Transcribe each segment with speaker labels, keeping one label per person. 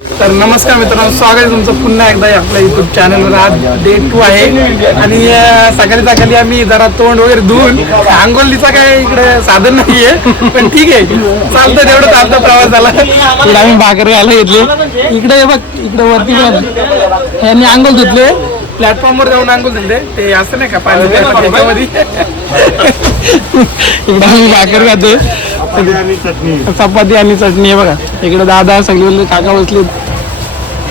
Speaker 1: तर नमस्कार मित्रांनो स्वागत आहे तुमचं पुन्हा एकदा आपल्या युट्यूब चॅनलवर आज डे टू आहे आणि सकाळी सकाळी आम्ही जरा तोंड वगैरे धुवून आंघोलीचा काय इकडे साधन नाहीये पण ठीक आहे. चालतं तेवढं चालतं प्रवास झाला. इकडे आम्ही भाकर घायला घेतले. इकडे हे बघ इकडे वरती पण यांनी आंघोल धुतले. प्लॅटफॉर्मवर जाऊन आंघोल धुतले. ते असं नाही का पाणी त्याच्यामध्ये? इकडे आम्ही भाकर खातोय. चपाती आणि चटणी आहे बघा. इकडे दादा सगळे काका बसले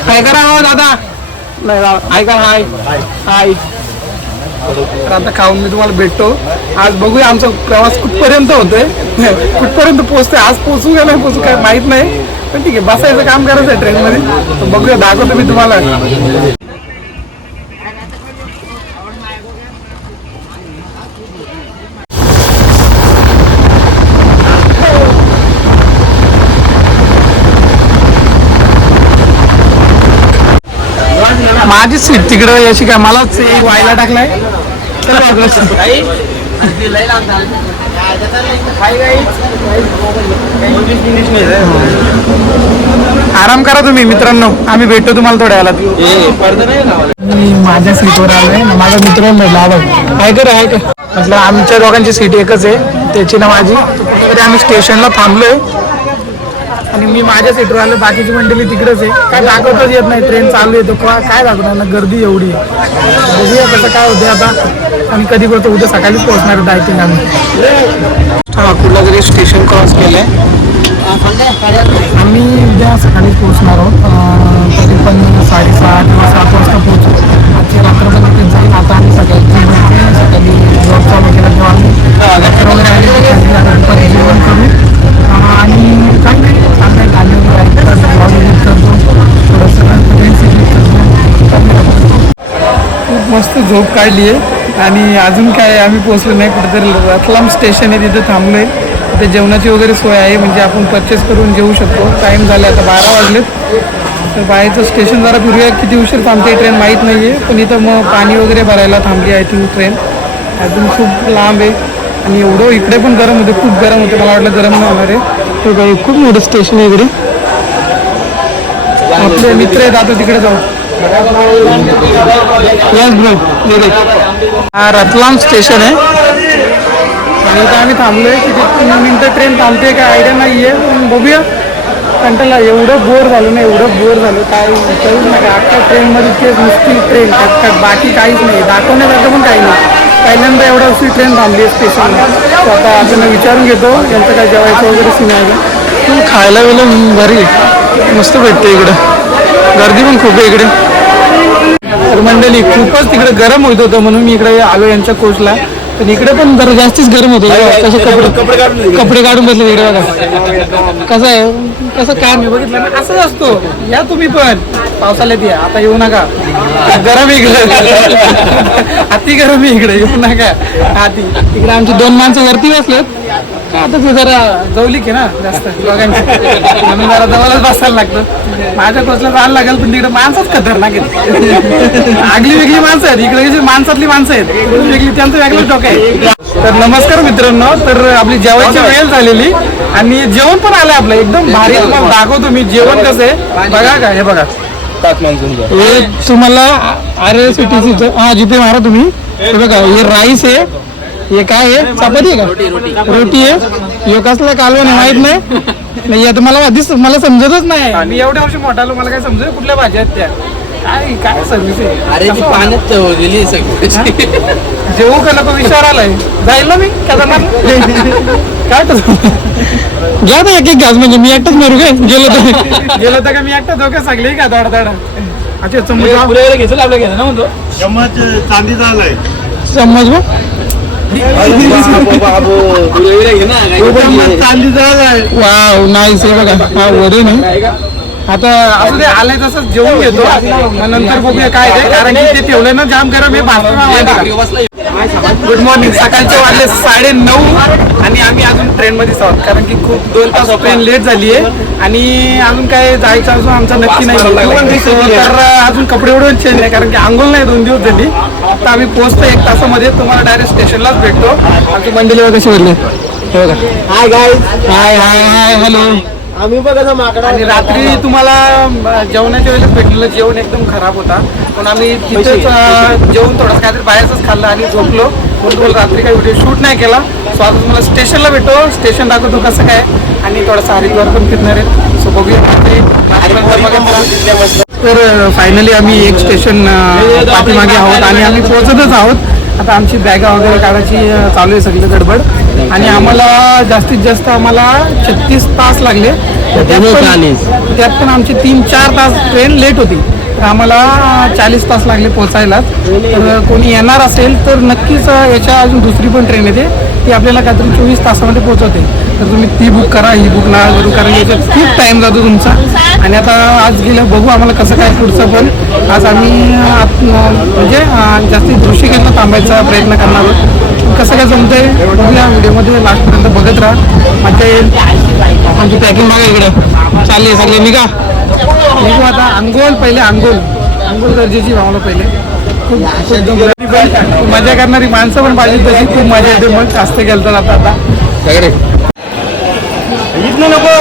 Speaker 1: काय करा हो दादा? नाही दादा ऐका हाय? हाय. तर आता खाऊन मी तुम्हाला भेटतो. आज बघूया आमचा प्रवास कुठपर्यंत होतोय. कुठपर्यंत पोहोचतोय? आज पोहोचू का नाही पोहोचू काय माहीत नाही. पण ठीक आहे बसायचं काम करायचं आहे ट्रेनमध्ये तर बघूया दाखवतो मी तुम्हाला. माझी सीट तिकडं याची काय मलाच एक व्हायला टाकलाय. आराम करा तुम्ही मित्रांनो. आम्ही भेटतो तुम्हाला थोड्या वेळात. मी माझ्या सीटवर आलोय. माझा मित्र म्हटला काय कर आहे का म्हटलं आमच्या दोघांची सीट एकच आहे. त्याची ना माझी. तरी आम्ही स्टेशनला थांबलोय. आणि मी माझ्या सीटवर आलो बाकीची मंडळी तिकडेच आहे. काय दाखवताच येत नाही ट्रेन चालू येतो काय दाखवणार? ना गर्दी एवढी आहे. बघूया कसं काय होते आता. आणि कधी करतो उद्या सकाळीच पोहोचणार आय थिंक आम्ही. हा कुठला तरी स्टेशन क्रॉस केलंय. आम्ही उद्या सकाळीच पोहोचणार आहोत. तरी पण साडेसहा किंवा सात वाजता पोहोचू. आजची रात्र पण इथेच जाईल. आता आम्ही सकाळी वाजता सकाळी जॉब चालू केला तेव्हा आम्ही लेक्चर वगैरे आले दुपारी जेवण करू. आणि काय? खूप मस्त झोप काढली आहे. आणि अजून काय आम्ही पोहोचलो नाही कुठेतरी रतलाम स्टेशन आहे तिथे थांबलोय. तिथे जेवणाची वगैरे सोय आहे म्हणजे आपण परचेस करून जेवू शकतो. टाईम झाला आता बारा वाजलेत. तर बाहेरचं स्टेशन जरा फिरूया किती उशीर थांबते ट्रेन माहीत नाही आहे पण इथं मग पाणी वगैरे भरायला थांबली आहे ती ट्रेन अजून खूप लांब आहे. आणि एवढं इकडे पण गरम होते खूप गरम होते मला वाटलं गरम नाही होणार आहे. काही खूप मोठं स्टेशन आहे इकडे. आपले मित्र आहेत आता तिकडे जाऊ. हा रतलाम स्टेशन आहे. आणि इथं आम्ही थांबलोय किती तीन मिनटं ट्रेन थांबते काय आयडिया नाही आहे पण बघूया. कंटाळा एवढं बोर झालं ना एवढं बोर झालं काय विचारूच नका अख्ख्या ट्रेनमध्ये तेच नुसती ट्रेन बाकी काहीच नाही दाखवण्यासारखं पण काही नाही. पहिल्यांदा एवढा उशीर ट्रेन थांबली आहे स्टेशनला तर आता आपण विचारून घेतो यांचं काय जेवायचं वगैरे सीन आहे का. खायला वेळेला भारी. मस्त भेटते इकडं. गर्दी पण खूप आहे इकडे. तर मंडळी खूपच तिकडे गरम होत होतं म्हणून मी इकडे आलो यांच्या कोचला पण इकडे पण जरा जास्तीच गरम होतं. कपडे कपडे काढून बसले तिकडे बघा. कसं आहे? कसं काय? मी बघितलं. ना असंच असतो. या तुम्ही पण. पावसाळ्यात या. आता येऊ नका. गरम इकडे. अति गरम इकडे. येऊ नका. आधी इकडे आमची दोन माणसं वरती बसलेत. काय आता तू जरा जवलिक आहे ना जास्त दोघांची. म्हणून जरा जवळच बसायला लागतं. माझ्या कोचला जायला लागेल पण तिकडे माणसंच खतरनाक आहेत. आगली वेगळी माणसं आहेत. इकडे माणसातली माणसं आहेत वेगळी त्यांचं वेगळं डोकं आहे. तर नमस्कार मित्रांनो. तर आपली जेवणची वेळ झालेली आणि जेवण पण आलं आपलं. एकदम भारी तुम्हाला दाखवतो मी. जेवण कसं आहे? बघा का? हे बघा. हे तुम्हाला R S P T C हा जिथे मारा तुम्ही. हे बघा हे राईस आहे. हे काय आहे? चपाती आहे का? रोटी आहे? हे कसला कालवण आहे माहीत नाही? नाही आता मला आधीच मला समजतच नाही. मी एवढ्या वर्ष मोठा आलो मला काय समजत कुठल्या भाज्या आहेत त्या. काय काय सर्विस आहे
Speaker 2: अरे ती पाण्यात गेली सगळी.
Speaker 1: जेवू का नको? विचार आलाय जाईल ना मी केदारनाथ काय करतो घ्या तर एक एक घास म्हणजे मी एकटाच मारू काय? गेलो तर. गेलो तर का मी एकटा धोका सगळे का दाडा दाडा अच्छा चम्मच
Speaker 2: पुढे घेतो आपल्या घ्या ना म्हणतो?
Speaker 3: चम्मच चांदीचा आलाय
Speaker 1: चम्मच बघ. वाव नाईस आहे बघा. हा वरून नाही आता असं ते आलंय तसंच जेवून घेतो. मग नंतर बघूया काय ते. कारण की ते ठेवलं ना जाम गरम हे भाजलं गुड मॉर्निंग सकाळचे वाजले साडे नऊ आणि आम्ही अजून ट्रेन मध्येच आहोत. कारण की खूप दोन तास ट्रेन लेट झाली आहे आणि अजून काय जायचं अजून आमचा नक्की नाही तर अजून कपडे एवढं चेंज नाही कारण की आंघोळ नाही दोन दिवस झाली. आता आम्ही पोहोचतो एक तासामध्ये. तुम्हाला डायरेक्ट स्टेशनलाच भेटतो. आमची मंडळी कशी बघा.
Speaker 2: हाय गाय
Speaker 1: हाय हाय हाय हॅलो
Speaker 3: आम्ही बघा माकडा
Speaker 1: आणि रात्री तुम्हाला जेवणाच्या वेळेस भेटलेलं जेवण एकदम खराब होता. पण आम्ही तिथेच अं, जेवण थोडं काहीतरी बाहेरच खाल्लं आणि झोपलो. म्हणून तुम्हाला रात्री काही व्हिडिओ शूट नाही केला. सो आता तुम्हाला स्टेशनला भेटो. स्टेशन दाखवतो कसं काय? आणि थोडासा हरिद्वार पण फिरणार आहे सो बघूया. तर फायनली आम्ही एक स्टेशन पाठीमागे आहोत आणि आम्ही पोहोचतच आहोत. आता आमची बॅगा वगैरे काढायची चालू आहे सगळी गडबड. आणि आम्हाला जास्तीत जास्त आम्हाला छत्तीस तास लागले. त्यात पण- आमची तीन चार तास ट्रेन लेट होती. आम्हाला चाळीस तास लागले पोचायलाच तर कोणी येणार असेल तर नक्कीच याच्या अजून दुसरी पण ट्रेन येते. ती आपल्याला काहीतरी चोवीस तासामध्ये पोहोचवते. तर तुम्ही ती बुक करा ही बुक ना करू कारण याच्यात खूप टाईम जातो तुमचा. आणि आता आज गेलं बघू आम्हाला कसं काय पुढचं पण. आज आम्ही आत- म्हणजे जास्तीत जास्तीत ऋषिकेतनं थांबायचा प्रयत्न करणार आहोत. कसं काय जमतंय बघूया. व्हिडिओमध्ये लास्टपर्यंत बघत राहा. मजा येईल आमची पॅकिंग बघा इकडे. चालली सगळे निघा. निघू आता अंघोल पहिले अंघोल अंघोल गरजेची भावना पहिले. खूप खूप मजा करणारी माणसं पण पाहिजे तशी. खूप मजा येते. मग जास्त गेलं तर आता. आता
Speaker 3: इथनं नको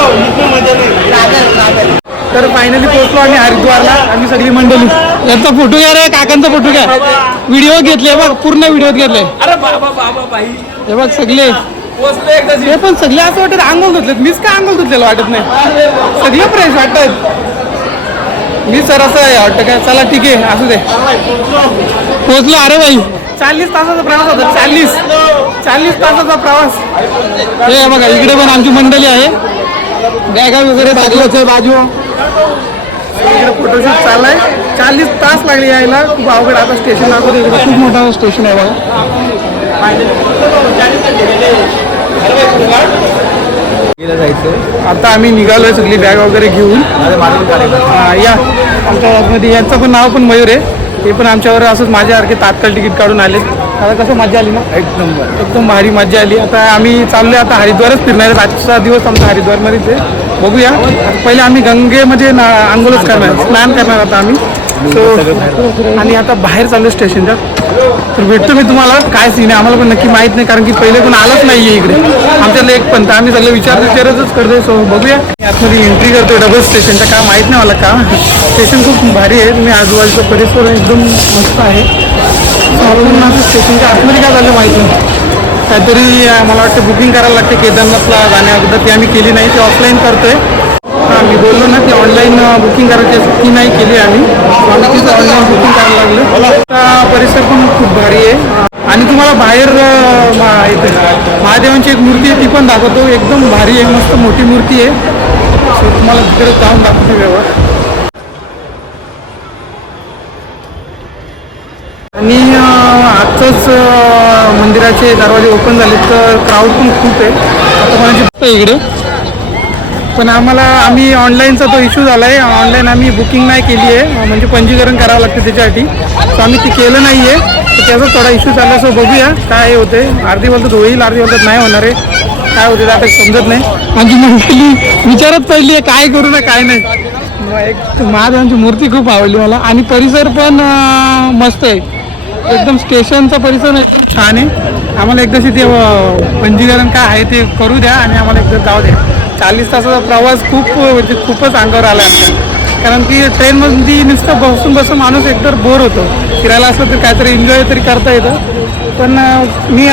Speaker 1: तर फायनली पोहोचलो आम्ही हरिद्वारला. आम्ही सगळी मंडळी. याचा फोटो घ्या रे काकांचा फोटो घ्या. व्हिडिओ घेतले बघ पूर्ण व्हिडिओ घेतले.
Speaker 2: अरे बाबा बाबा बाई.
Speaker 1: हे बघ सगळे. हे पण सगळे असं वाटत आंघोळ धुतलेत मीच का आंघोळ धुतलेलं वाटत नाही? सगळे फ्रेश वाटत मी सर असं आहे वाटतं काय? चला ठीक आहे असू दे. पोहोचलो अरे बाई. चाळीस तासाचा प्रवास होता चाळीस. चाळीस तासाचा प्रवास. हे बघा इकडे पण आमची मंडळी आहे. बॅगा वगैरे टाकलं बाजू. इकडे फोटोशूट चाललाय. चाळीस तास लागले यायला. खूप अवघड आता स्टेशन इकडे. खूप मोठा स्टेशन आहे बघा. आता आम्ही निघालोय सगळी बॅग वगैरे घेऊन. हा, या. आमच्या मध्ये यांचं पण नाव पण मयूर आहे. ते पण आमच्यावर असंच माझ्यासारखे तात्काळ तिकीट काढून आले आता कसं मजा आली ना? एक नंबर. एकदम भारी मजा आली. आता आम्ही चाललोय आता हरिद्वारच फिरणार आहे. आजचा दिवस आमचा हरिद्वारमध्येच आहे. बघूया. पहिले आम्ही गंगेमध्ये ना आंघोळच करणार स्नान करणार आता आम्ही. सो आणि आता बाहेर चाललो स्टेशनच्या. तर भेटतो मी तुम्हाला. काय सीन आहे? आम्हाला पण नक्की माहीत नाही कारण की पहिले कोण आलंच नाहीये इकडे. आमच्यातलं एक पण आम्ही चाललं विचार विचारतच करतो सो बघूया. मी आतमध्ये एंट्री करतोय डबल स्टेशनच्या का माहीत नाही मला का? स्टेशन खूप भारी आहे. तुम्ही आजूबाजूचा परिसर एकदम मस्त आहे. असं स्टेशनच्या आतमध्ये काय झालं माहीत नाही. काहीतरी मला वाटतं बुकिंग करायला लागते. केदारनाथला जाण्या अगोदर ती आम्ही केली नाही ती ऑफलाईन करतोय. आम्ही मी बोललो ना की ऑनलाईन बुकिंग करायची असते नाही केली आम्ही. आम्ही तिथं ऑनलाईन बुकिंग करायला लागलो. आता परिसर पण खूप भारी आहे. आणि तुम्हाला बाहेर येते महादेवांची एक मूर्ती आहे ती पण दाखवतो. एकदम भारी आहे मस्त मोठी मूर्ती आहे. सो तुम्हाला तिकडे जाऊन दाखवतो व्यवहार. आणि अं, आजच मंदिराचे दरवाजे ओपन झाले तर क्राऊड पण खूप आहे. आता कोणाची इकडे? पण आम्हाला आम्ही ऑनलाईनचा तो इश्यू झाला आहे ऑनलाईन आम्ही बुकिंग नाही केली आहे. म्हणजे पंजीकरण करावं लागतं त्याच्यासाठी. तर आम्ही ते केलं नाही आहे तर त्याचा थोडा इश्यू चालला सो बघूया काय होते अर्धी बोलतात होईल अर्धी बोलतात नाही होणार आहे. काय होते आता समजत नाही. आमची विचारत पहिली आहे काय करू ना काय नाही. एक महादेवांची मूर्ती खूप आवडली मला. आणि परिसर पण मस्त आहे. एकदम स्टेशनचा परिसर एकदम छान आहे. आम्हाला एकदाशी ते पंजीकरण काय आहे ते करू द्या आणि आम्हाला एकदा जाऊ द्या. चाळीस तासाचा प्रवास खूप म्हणजे खूपच अंगावर आला आमच्या कारण की ट्रेनमध्ये नुसतं बसून बसून माणूस एकतर बोर होतो. फिरायला असलं तर काहीतरी एन्जॉय तरी करता येतं. पण मी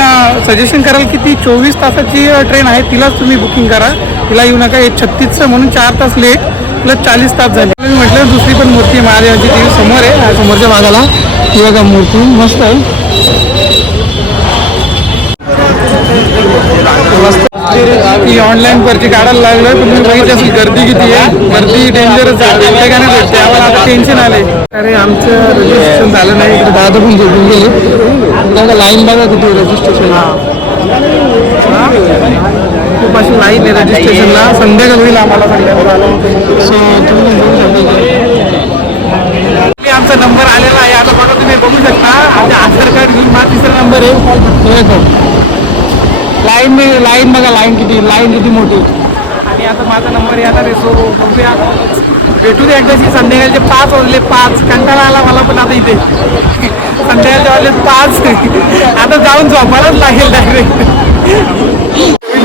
Speaker 1: सजेशन कराल की ती चोवीस तासाची ट्रेन आहे तिलाच तुम्ही बुकिंग करा. तिला येऊ नका एक छत्तीसचं म्हणून चार तास लेट प्लस चाळीस तास झाले. मी म्हटलं दुसरी पण मूर्ती महादेवाची ती समोर आहे समोरच्या भागाला. ती बघा मूर्ती मस्त आहे. मी ऑनलाईन वरती काढायला लागलं तुम्ही बघितली असेल गर्दी किती आहे. गर्दी डेंजरच आहे. प्रत्येकाने भेटते आम्हाला आता टेन्शन आले अरे आमचं रजिस्ट्रेशन झालं नाही. इकडे दादा पण झोपून गेले. लाईन बघा किती रजिस्ट्रेशन खूप अशी लाईन आहे रजिस्ट्रेशनला संध्याकाळ होईल आम्हाला संध्याकाळ. सो तुम्ही बघू शकता. आमचा नंबर आलेला आहे. आता बघा तुम्ही बघू शकता. आमच्या आधार कार्ड घेऊन माझा तिसरा नंबर आहे. हो, हो. लाईन लाईन बघा लाईन किती लाईन किती मोठी. आणि आता माझा नंबर आता आहे सो बघूया. भेटू दे एकदाशी संध्याकाळचे पाच वाजले पाच. कंटाळा आला मला पण आता इथे. संध्याकाळचे वाजले पाच. आता जाऊन झोपायलाच लागेल डायरेक्ट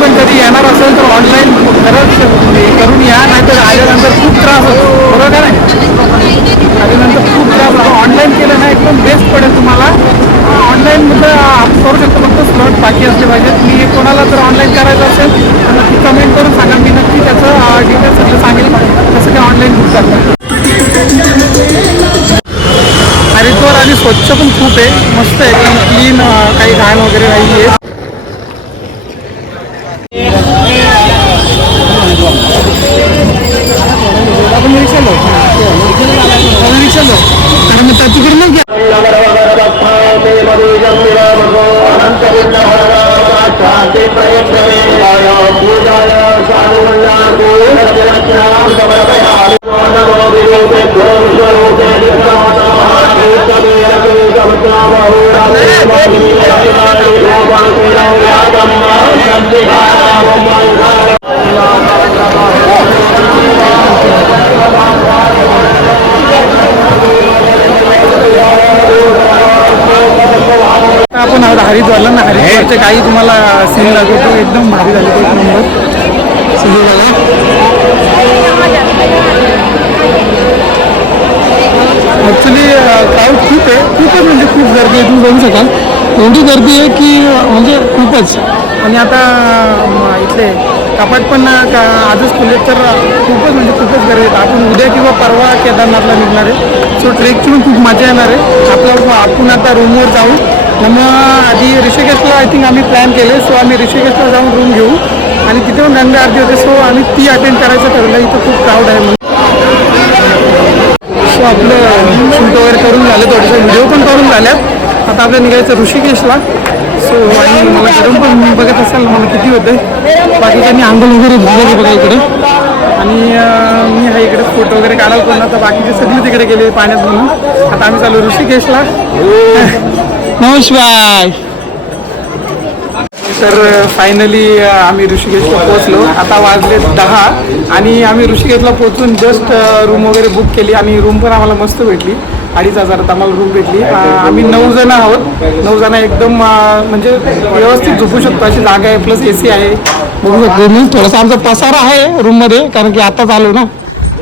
Speaker 1: पण कधी येणार असेल तर ऑनलाईन खरंच करून या नाहीतर आल्यानंतर खूप त्रास होतो. बरोबर आहे आणि नंतर खूप त्रास ऑनलाईन केलं ना एकदम बेस्ट पडेल तुम्हाला. ऑनलाईन करू शकतो फक्त स्लॉट बाकी असले पाहिजेत. मी कोणाला जर ऑनलाईन करायचं असेल तर नक्की कमेंट करून सांगा. मी नक्की त्याचं डिटेल्स सगळं सांगेल. कसं काय ऑनलाईन बुक करतात. हरिद्वार आणि स्वच्छ पण खूप आहे. मस्त आहे. एकदम क्लीन काही घाण वगैरे नाही आहे हरिद्वारला ना हरिद्वारचे काही तुम्हाला सीन दाखवतो. एकदम भारी झाले एक नंबर ॲक्च्युली क्राऊड खूप आहे. खूपच म्हणजे खूप गर्दी आहे तुम्ही बघू शकाल. एवढी गर्दी आहे की म्हणजे खूपच. आणि आता इथले कपाट पण का आजच खुले तर खूपच म्हणजे खूपच गर्दी आहे. आपण उद्या किंवा परवा केदारनाथला निघणार आहे. सो ट्रेकची पण खूप मजा येणार आहे. आपलं आपण आता रूमवर जाऊ. मग आधी ऋषिकेशला आय थिंक आम्ही प्लॅन केले. सो आम्ही ऋषिकेशला जाऊन रूम घेऊ. आणि तिथे पण गंगा आरती होते. सो आम्ही ती अटेंड करायचं ठरलं इथं खूप क्राऊड आहे म्हणून. सो आपलं शूट वगैरे करून झालं. थोडेसे व्हिडिओ पण करून झाल्यात. आता आपल्याला निघायचं ऋषिकेशला. सो आणि मला गरम पण बघत असाल मला किती होते बाकीच्यांनी आंघोळ वगैरे झालेली बघा इकडे. आणि मी हा इकडे. फोटो वगैरे काढायला पण आता बाकीचे सगळे तिकडे गेले पाण्यात म्हणून. आता आम्ही चालू ऋषिकेशला. नमस्कार. तर फायनली आम्ही ऋषिकेशला पोहोचलो. आता वाजले दहा आणि आम्ही ऋषिकेशला पोहोचून जस्ट रूम वगैरे बुक केली. आणि रूम पण आम्हाला मस्त भेटली. अडीच हजारात आम्हाला रूम भेटली. आम्ही नऊ जण आहोत. नऊ जण एकदम म्हणजे व्यवस्थित झोपू शकतो. अशी जागा आहे प्लस ए सी आहे. बघू शकतो. मी थोडासा आमचा पसारा आहे रूममध्ये कारण की आताच आलो ना.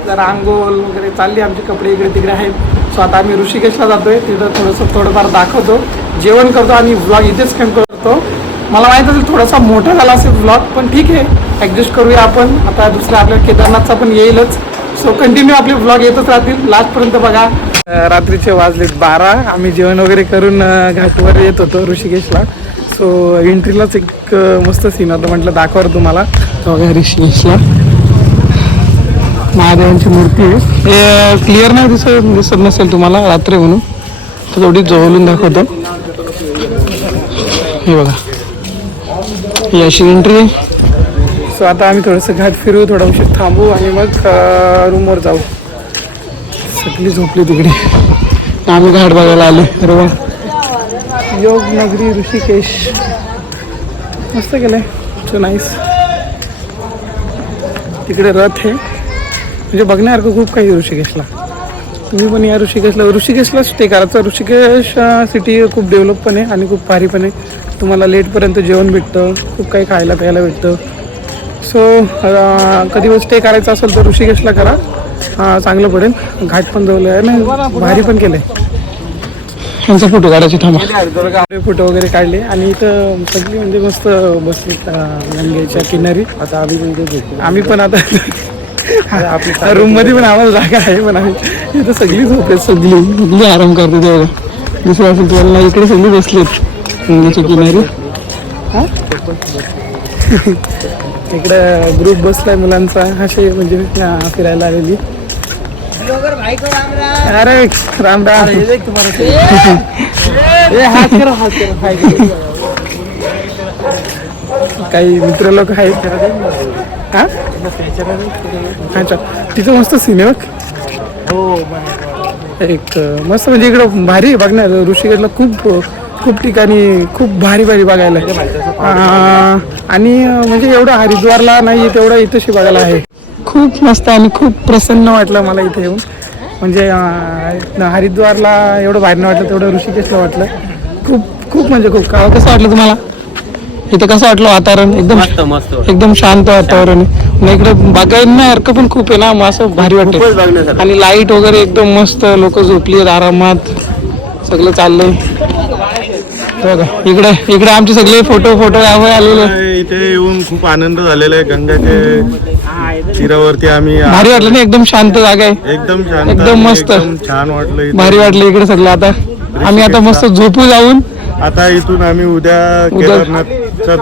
Speaker 1: जरा आंघोळ वगैरे चालली. आमचे कपडे इकडे तिकडे आहेत. सो आता आम्ही ऋषिकेशला जातोय. तिथं थोडंसं थोडंफार दाखवतो. जेवण करतो आणि व्लॉग इथेच कॅम्प करतो. मला माहीत असेल थोडासा मोठा झाला असेल व्लॉग पण ठीक आहे. ॲडजस्ट करूया आपण. आता दुसरा आपल्या केदारनाथचा पण येईलच. सो कंटिन्यू आपले व्लॉग येतच राहतील. लास्टपर्यंत बघा. रात्रीचे वाजले बारा. आम्ही जेवण वगैरे करून घाटवर येत होतो ऋषिकेशला. सो एंट्रीलाच एक मस्त सीन होतं. म्हटलं दाखवर तुम्हाला. बघा ऋषिकेशला. महादेवांची मूर्ती आहे. हे क्लिअर नाही दिसत दिसत नसेल तुम्हाला रात्री म्हणून. तर तेवढी जवळून दाखवतो. हे बघा. ही अशी एंट्री आहे. सो आता आम्ही थोडंसं घाट फिरू थोडा उशीर थांबू आणि मग रूमवर जाऊ. सगळी झोपली तिकडे. आम्ही घाट बघायला आले. बरोबर योग नगरी ऋषिकेश. मस्त केलंय. सो नाईस तिकडे रथ आहे. म्हणजे बघण्यासारखं खूप काही आहे ऋषिकेशला. तुम्ही पण या ऋषिकेशला. ऋषिकेशला स्टे करायचं. ऋषिकेश सिटी खूप डेव्हलप पण आहे आणि खूप भारी पण आहे. तुम्हाला लेटपर्यंत जेवण भेटतं खूप काही खायला प्यायला भेटतं. सो कधी स्टे करायचा असेल तर ऋषिकेशला करा. अं, चांगलं पडेल. घाट पण जवळ आहे. ना भारी पण केलं आहे यांचा फोटो काढायचे थांबा. फोटो वगैरे काढले. आणि इथं सगळी म्हणजे मस्त बसली गंगेच्या किनारी. आता आम्ही पण आम्ही पण आता रूममध्ये पण आम्हाला जागा आहे पण आम्ही इथं सगळी झोपले सगळी सगळी आराम करते तेवढं. दुसरं असेल तुम्हाला इकडे सगळी बसलीत किनारी हा? इकडं ग्रुप बसलाय मुलांचा. असे म्हणजे फिरायला आलेली. अरे राम राम. काही मित्र लोक आहेत. हा? अच्छा तिथं मस्त सिने एक अं, मस्त म्हणजे इकडं भारी आहे. बघणार ऋषिकेशला खूप खूप ठिकाणी खूप भारी भारी बघायला. आहे. आणि म्हणजे एवढं हरिद्वारला नाही तेवढं इथंशी बघायला आहे. खूप मस्त आणि खूप प्रसन्न वाटलं मला इथे येऊन. म्हणजे हरिद्वारला एवढं बाहेर नाही वाटलं तेवढं ऋषिकेशला वाटलं. खूप खूप म्हणजे खूप. का कसं वाटलं तुम्हाला? इथं कसं वाटलं वातावरण? एकदम एकदम शांत वातावरण आहे. आणि इकडे बघायसारखं पण खूप आहे ना मग असं भारी वाटतं. आणि लाइट वगैरे एकदम मस्त लोक झोपली आहेत आरामात. सगळं चाललंय. बघा इकडे इकडे आमचे सगळे फोटो फोटो यावे आलेले
Speaker 4: इथे येऊन खूप आनंद झालेला आहे. गंगाच्या तीरावरती आम्ही
Speaker 1: भारी वाटलं ना एकदम शांत जागा आहे.
Speaker 4: एकदम शांत
Speaker 1: एकदम मस्त.
Speaker 4: छान वाटलं.
Speaker 1: भारी वाटलं इकडे सगळं. आता आम्ही आता मस्त झोपू जाऊन
Speaker 4: आता इथून आम्ही उद्या केदारनाथचा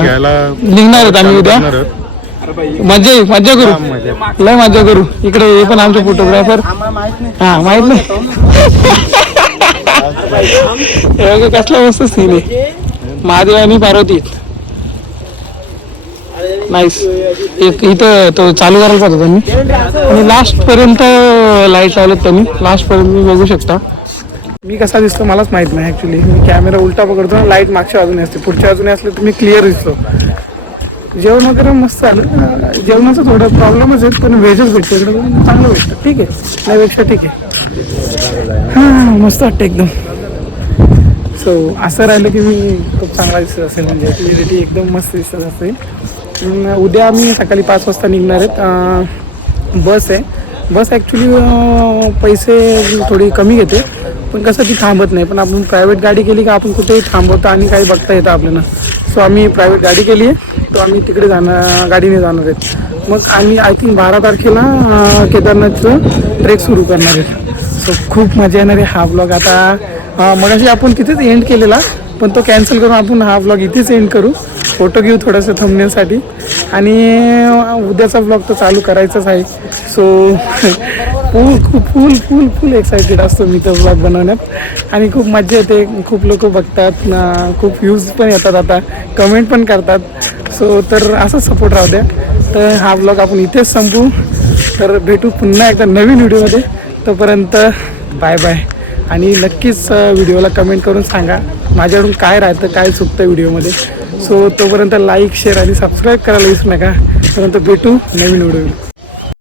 Speaker 4: घ्यायला
Speaker 1: निघणार आहेत आम्ही उद्या. मजा येईल मजा करू. लय मजा करू. इकडे हे पण आमचे फोटोग्राफर हा माहीत नाही. हे बघा, कसला मस्त सीन आहे. महादेव आणि पार्वती. नाईस एक इथं तो चालू करायला पाहिजे त्यांनी. आणि लास्ट पर्यंत लाइट लावलेत त्यांनी. लास्ट पर्यंत मी बघू शकता. मी कसा दिसतो मलाच माहीत नाही ऍक्च्युली मी कॅमेरा उलटा पकडतो लाइट मागच्या बाजूने असते. पुढच्या बाजूने असले तर मी क्लिअर दिसतो. जेवण वगैरे मस्त आलं जेवणाचा जेवणाचं थोडं प्रॉब्लेमच आहे पण व्हेजच भेटतो इकडे चांगलं भेटतं. ठीक आहे. त्यापेक्षा ठीक आहे. हां मस्त वाटतं एकदम. सो असं राहिलं की मी खूप चांगला दिसत असेल. म्हणजे क्लिअरिटी एकदम मस्त दिसत असेल. उद्या आम्ही सकाळी पाच वाजता निघणार आहेत बस आहे. बस ॲक्च्युली पैसे थोडी कमी घेते. पण कसं ती थांबत नाही. पण आपण प्रायव्हेट गाडी केली का आपण कुठेही थांबवतो आणि काही बघता येतं आपल्याला. सो आम्ही प्रायव्हेट गाडी केली आहे. तो आम्ही तिकडे जाणार गाडीने जाणार आहेत मग आम्ही आय थिंक बारा तारखेला केदारनाथचं ट्रेक सुरू करणार आहेत सो खूप मजा येणार आहे हा ब्लॉग आता मगाशी आपण तिथेच एंड केलेला पण तो कॅन्सल करून आपण हा ब्लॉग इथेच एंड करू. फोटो घेऊ थोडंसं थंबनेलसाठी आणि उद्याचा ब्लॉग तर चालू करायचाच आहे. सो फुल खूप फुल फुल फुल एक्सायटेड असतो मी तो ब्लॉग बनवण्यात. आणि खूप मजा येते खूप लोक बघतात खूप व्ह्यूज पण येतात आता कमेंट पण करतात. सो तर असा सपोर्ट राहू द्या. तर हा ब्लॉग आपण इथेच संपू तर भेटू पुन्हा एकदा नवीन व्हिडिओमध्ये. तोपर्यंत बाय बाय आणि नक्कीच व्हिडिओला कमेंट करून सांगा माझ्याकडून काय राहतं काय चुकतं व्हिडिओमध्ये. सो तोपर्यंत लाईक शेअर आणि सबस्क्राईब करायला विसरू नका. तोपर्यंत भेटू नवीन व्हिडिओ.